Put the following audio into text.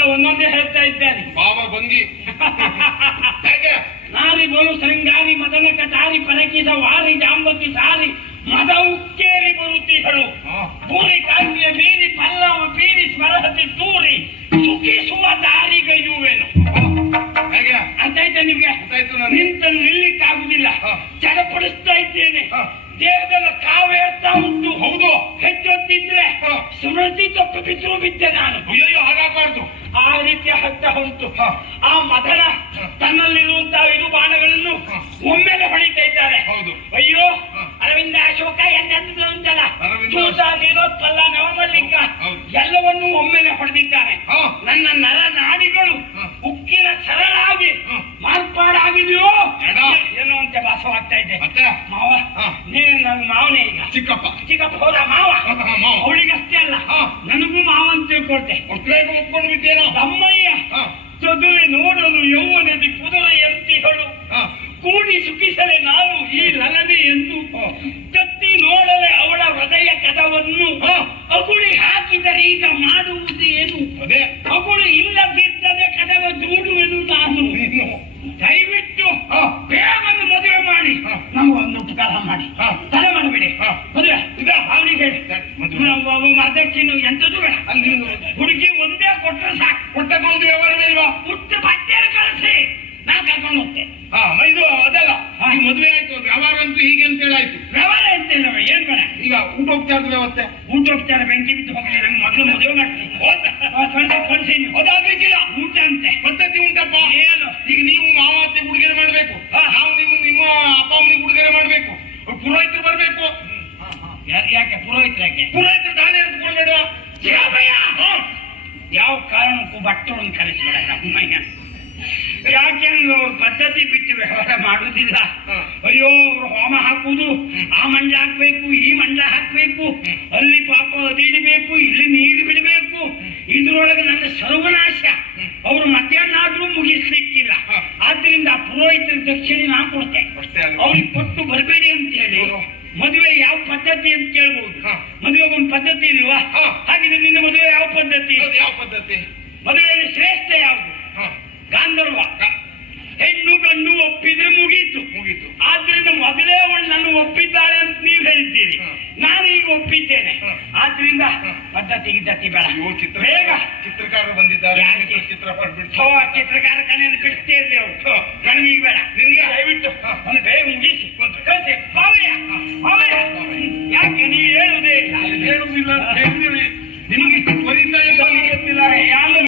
ಅಲ್ಲ ಒಂದೊಂದೇ ಹೇಳ್ತಾ ಇದ್ದೇನೆ. ಬಾಬಾ ಭಂಗಿ ಹೇಗೆ? ನಾರಿ ಬೋಲು ಶೃಂಗಾರಿ ಮದನ ಕಟಾರಿ ಪರಕಿಸ ವಾರಿ ಜಾಂಬಕಿ ಸಾರಿ ಮದ ಉಕ್ಕೇರಿ ಬರುತ್ತಿಹಳು ಭೂರಿ ಕಾಂತಿಯ ಬೀರಿ ಪಲ್ಲವ ಬೀರಿ ಸ್ವರಹತಿ ತೂರಿ ಸುಖಿಸುವ ದಾರಿಗೈಯುವೆನು. ಹೇಗೆ ಅರ್ಥ ಆಯ್ತಾ ನಿಮ್ಗೆ? ನಿಂತ ನಿಲ್ಲಿಕ್ಕಾಗುದಿಲ್ಲ, ಚಡಪಡಿಸ್ತಾ ಇದ್ದೇನೆ. ದೇಹದಲ್ಲಿ ಕಾವೇರ್ತಾ ಉಂಟು. ಹೌದು, ಹೆಚ್ಚೊತ್ತಿದ್ರೆ ಸ್ಮೃತಿ ತಪ್ಪು ಬಿದ್ದು ಬಿದ್ದೆ ನಾನು. ಅಯ್ಯೋ ಹಾಗಾಗಬಾರ್ದು. ಆ ರೀತಿಯ ಹತ್ತ ಉಂಟು. ಆ ಮದನ ತನ್ನಲ್ಲಿರುವಂತಹ ಇದು ಬಾಣಗಳನ್ನು ಒಮ್ಮೆಲೆ ಹೊಡಿತಾ ಇದ್ದಾರೆ. ಹೌದು. ಅಯ್ಯೋ ಅರವಿಂದ ಅಶೋಕ ಎಂತೆಂತದ್ದು ಉಂಟಲ್ಲ, ಚೂಸ ನೀರೋತ್ಪಲ್ಲ ನವಮಲ್ಲಿಕ ಎಲ್ಲವನ್ನೂ ಒಮ್ಮೆಲೆ ಹೊಡೆದಿದ್ದಾನೆ. ನನ್ನ ನರ ನಾಡಿಗಳು ಉಕ್ಕಿನ ಸರಳಾಗಿ ಮಾರ್ಪಾಡಾಗಿದೆಯೋ ಏನೋ ಅಂತ ಭಾಸವಾಗ್ತಾ ಇದೆ. ಮಾವ ನೀನು ನನ್ನ ಮಾವನೇ. ಈಗ ಚಿಕ್ಕಪ್ಪ ಹೋದ ಮಾವ, ಅವಳಿಗಷ್ಟೇ ಅಲ್ಲ ನನಗೂ ಮಾವ ಅಂತ ತಿಳ್ಕೊಳ್ತೆ. ಒಪ್ಕೊಂಡು ಬಿದ್ದೇನೋ. ತಮ್ಮಯ್ಯ ಚದುರಿ ನೋಡಲು ಯೌವನದಿ ಕುದುರೆ ಎಂತಿಹಳು ಕೂಡಿ ಸುಖಿಸಲೆ ನಾನು ಈ ಲಲನೆ ಎಂದು ಕತ್ತಿ ನೋಡಲೆ ಅವಳ ಹೃದಯ ಕದವನ್ನು ಅಗುಳಿ ಹಾಕಿದರೆ ಈಗ ಮಾಡುವುದು ಏನು? ಅಗುಳು ಇಲ್ಲದಿದ್ದರೆ ಕದವ ದೂಡುವೆನು ನಾನು. ದಯವಿಟ್ಟು ಬೇಗವನ್ನು ಮದುವೆ ಮಾಡಿ ನಮಗೊಂದು ಉಪಕಾರ ಮಾಡಿ, ತಲೆ ಮಾಡಿಬಿಡಿ. ಮದುವೆ ಅವನಿಗೆ ಮರ್ದಕ್ಷಿಣು ಎಂತದ್ದು ಬೇಡ, ಹುಡುಗಿ ಒಂದೇ ಕೊಟ್ಟರೆ ಸಾಕು. ಕೊಟ್ಟ ವ್ಯವಹಾರವಿಲ್ವಾ? ಪುಟ್ಟ ಬಟ್ಟೆಯನ್ನು ಕಳಿಸಿ ನಾನು ಕರ್ಕೊಂಡು ಹೋಗ್ತೇನೆ. ಇದು ಅದಲ್ಲ, ಮದುವೆ ಆಯ್ತು, ವ್ಯವಹಾರ ಅಂತೂ ಹೀಗೆ ಅಂತ ಹೇಳಾಯ್ತು. ವ್ಯವಹಾರ ಎಂತಿಲ್ಲ, ಏನ್ ಬೇಡ. ಈಗ ಊಟೋಪಚಾರದ ವ್ಯವಸ್ಥೆ, ಊಟೋಪಚಾರ ಬೆಂಕಿ ಬಿದ್ದು ಹೋಗಲಿ, ನಂಗೆ ಮೊದಲು ಮದುವೆ ಮಾಡ್ತೀನಿ. ಕಳಿಸಿ ಅದಾಗ್ಲಿಕ್ಕಿಲ್ಲ. ಊಟ ಅಂತೆ ಪದ್ಧತಿ ಉಂಟಪ್ಪ. ಏನು ಈಗ ನೀವು ಮಾವ ಅತ್ತೆ ಉಡುಗೊರೆ ಮಾಡ್ಬೇಕು, ನಾವು ನಿಮ್ಮ ಅಪ್ಪ ಅಮ್ಮನಿಗೆ ಉಡುಗೊರೆ ಮಾಡ್ಬೇಕು, ಪುರೋಹಿತರು ಬರ್ಬೇಕು. ಯಾಕೆ ಪುರೋಹಿತರು? ಯಾಕೆ ಪುರೋಹಿತರು ದಾನ ಎತ್ಕೊಳ್ಬೇಡ. ಯಾವ ಕಾರಣಕ್ಕೂ ಭಕ್ತರನ್ನು ಕರೆಸಬೇಡ ನಮ್ಮಯ್ಯ. ಯಾಕೆಂದ್ರೆ ಅವ್ರ ಪದ್ಧತಿ ಬಿಟ್ಟು ವ್ಯವಹಾರ ಮಾಡುವುದಿಲ್ಲ. ಅಯ್ಯೋ ಅವ್ರು ಹೋಮ ಹಾಕುವುದು, ಆ ಮಂಡ್ಲ ಹಾಕ್ಬೇಕು, ಈ ಮಂಡ್ಲ ಹಾಕ್ಬೇಕು, ಅಲ್ಲಿ ಪಾಪ ಅದಿಡಬೇಕು, ಇಲ್ಲಿ ನೀರು ಬಿಡಬೇಕು. ಇದ್ರೊಳಗೆ ನನ್ನ ಸರ್ವನಾಶ. ಅವರು ಮಧ್ಯಾಹ್ನ ಮುಗಿಸ್ಲಿಕ್ಕಿಲ್ಲ. ಆದ್ರಿಂದ ಪುರೋಹಿತರ ದಕ್ಷಿಣೆ ನಾ ಕೊಡ್ತೆ. ಅವ್ರಿಗೆ ಕೊಟ್ಟು ಬರಬೇಡಿ ಅಂತ ಹೇಳಿ ಮದುವೆ ಯಾವ ಪದ್ಧತಿ ಅಂತ ಕೇಳ್ಬಹುದು. ಮದುವೆ ಒಂದು ಪದ್ಧತಿ ಇಲ್ವಾ? ಹಾಗಿದ್ರೆ ನಿನ್ನ ಮದುವೆ ಯಾವ ಪದ್ಧತಿ? ಯಾವ ಪದ್ಧತಿ? ಮದುವೆಯಲ್ಲಿ ಶ್ರೇಷ್ಠ ಯಾವುದು? ಗಾಂಧರ್ವ. ಹೆಣ್ಣು ಗಂಡು ಒಪ್ಪಿದ್ರೆ ಮುಗೀತು. ಆದ್ರಿಂದ ಮೊದಲೇ ಅವಳು ನನ್ನ ಒಪ್ಪಿದ್ದಾಳೆ ಅಂತ ನೀವು ಹೇಳ್ತೀರಿ, ನಾನು ಈಗ ಒಪ್ಪಿದ್ದೇನೆ. ಆದ್ರಿಂದ ಪದ್ಧತಿ ಗಿದ್ದತಿ ಬೇಡ. ಬೇಗ ಚಿತ್ರಕಾರರು ಬಂದಿದ್ದಾರೆ, ಚಿತ್ರಕಾರ ಕನೆಯನ್ನು ಬಿಡ್ತೇ ಇರ್ಲಿ ಅವರು. ನನಗೀಗ ಬೇಡ, ನಿನ್ಗೆ ದಯವಿಟ್ಟು ಒಂದು ಬೇಗ ಮುಗಿಸಿ ಕಳಿಸಿ. ಯಾಕೆ ನೀವು ಹೇಳುವುದೇ ಇಲ್ಲ? ಹೇಳುವುದಿಲ್ಲ ನಿಮಗೆ ತ್ವರಿತ ಗೊತ್ತಿಲ್ಲ. ಯಾರು